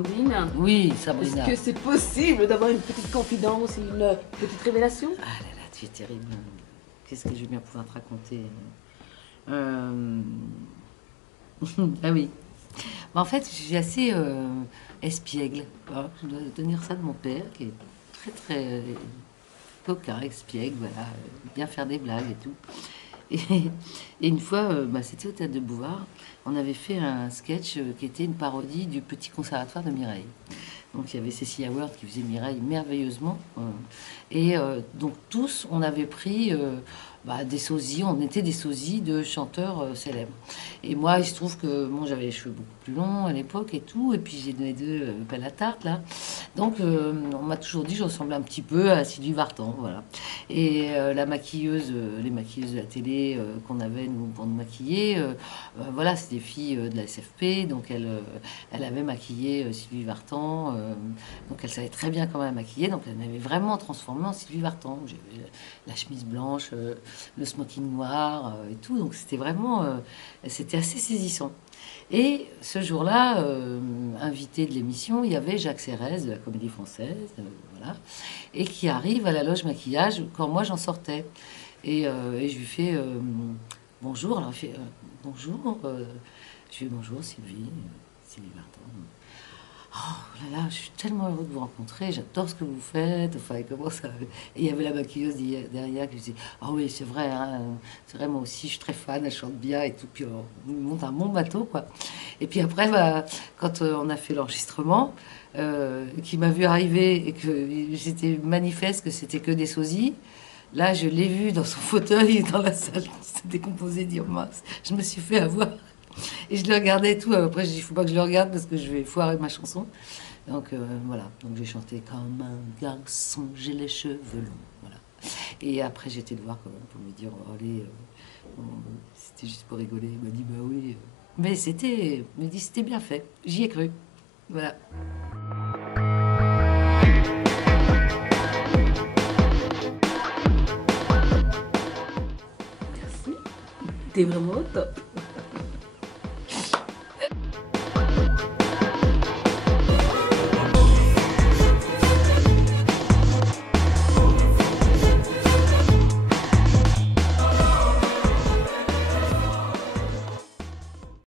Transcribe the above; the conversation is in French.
Blandine. Oui, Est-ce Sabrina. que c'est possible d'avoir une petite confidence, une petite révélation? Ah là là, tu es terrible. Qu'est-ce que je vais bien pouvoir te raconter? Euh, Ah oui. Bah, en fait, je suis assez espiègle. Voilà, je dois tenir ça de mon père, qui est très très coquin, espiègle, voilà, bien faire des blagues et tout. Et, et une fois, bah, c'était au Théâtre de Bouvard, on avait fait un sketch qui était une parodie du Petit Conservatoire de Mireille. Donc il y avait Cécilia Ward qui faisait Mireille merveilleusement. Donc tous, on avait pris bah, des sosies, on était des sosies de chanteurs célèbres. Et moi, il se trouve que bon, j'avais les cheveux beaucoup plus longs à l'époque et tout, et puis j'ai donné deux belles à tarte là. Donc on m'a toujours dit que je ressemblais un petit peu à Sylvie Vartan, voilà. Et la maquilleuse, les maquilleuses de la télé qu'on avait nous, pour nous maquiller, voilà, c'est des filles de la SFP, donc elle avait maquillé Sylvie Vartan, donc elle savait très bien comment la maquiller, donc elle m'avait vraiment transformée en Sylvie Vartan. J'avais la chemise blanche, le smoking noir et tout, donc c'était vraiment, c'était assez saisissant. Et ce jour-là, invité de l'émission, il y avait Jacques Cérès de la Comédie Française, voilà, et qui arrive à la loge maquillage quand moi j'en sortais. Et je lui fais bonjour, alors il fait bonjour, je lui fais bonjour Sylvie, Sylvie Vartan. Oh là là, je suis tellement heureux de vous rencontrer, j'adore ce que vous faites. Enfin, comment ça. Et il y avait la maquilleuse derrière qui disait ah oui, c'est vrai, hein, c'est vrai, moi aussi, je suis très fan, elle chante bien et tout. Puis on nous monte un bon bateau, quoi. Et puis après, bah, quand on a fait l'enregistrement, qui m'a vu arriver et que j'étais manifeste que c'était que des sosies. Là, je l'ai vu dans son fauteuil, dans la salle, s'est décomposé, dire mince, je me suis fait avoir. Et je le regardais et tout. Après, je dis, il faut pas que je le regarde parce que je vais foirer ma chanson. Donc voilà. Donc j'ai chanté comme un garçon, j'ai les cheveux longs. Voilà. Et après, j'ai été le voir quand même pour lui dire, oh, allez, c'était juste pour rigoler. Il m'a dit, bah oui. Mais c'était, il m'a dit, c'était bien fait. J'y ai cru. Voilà. Merci. T'es vraiment au top.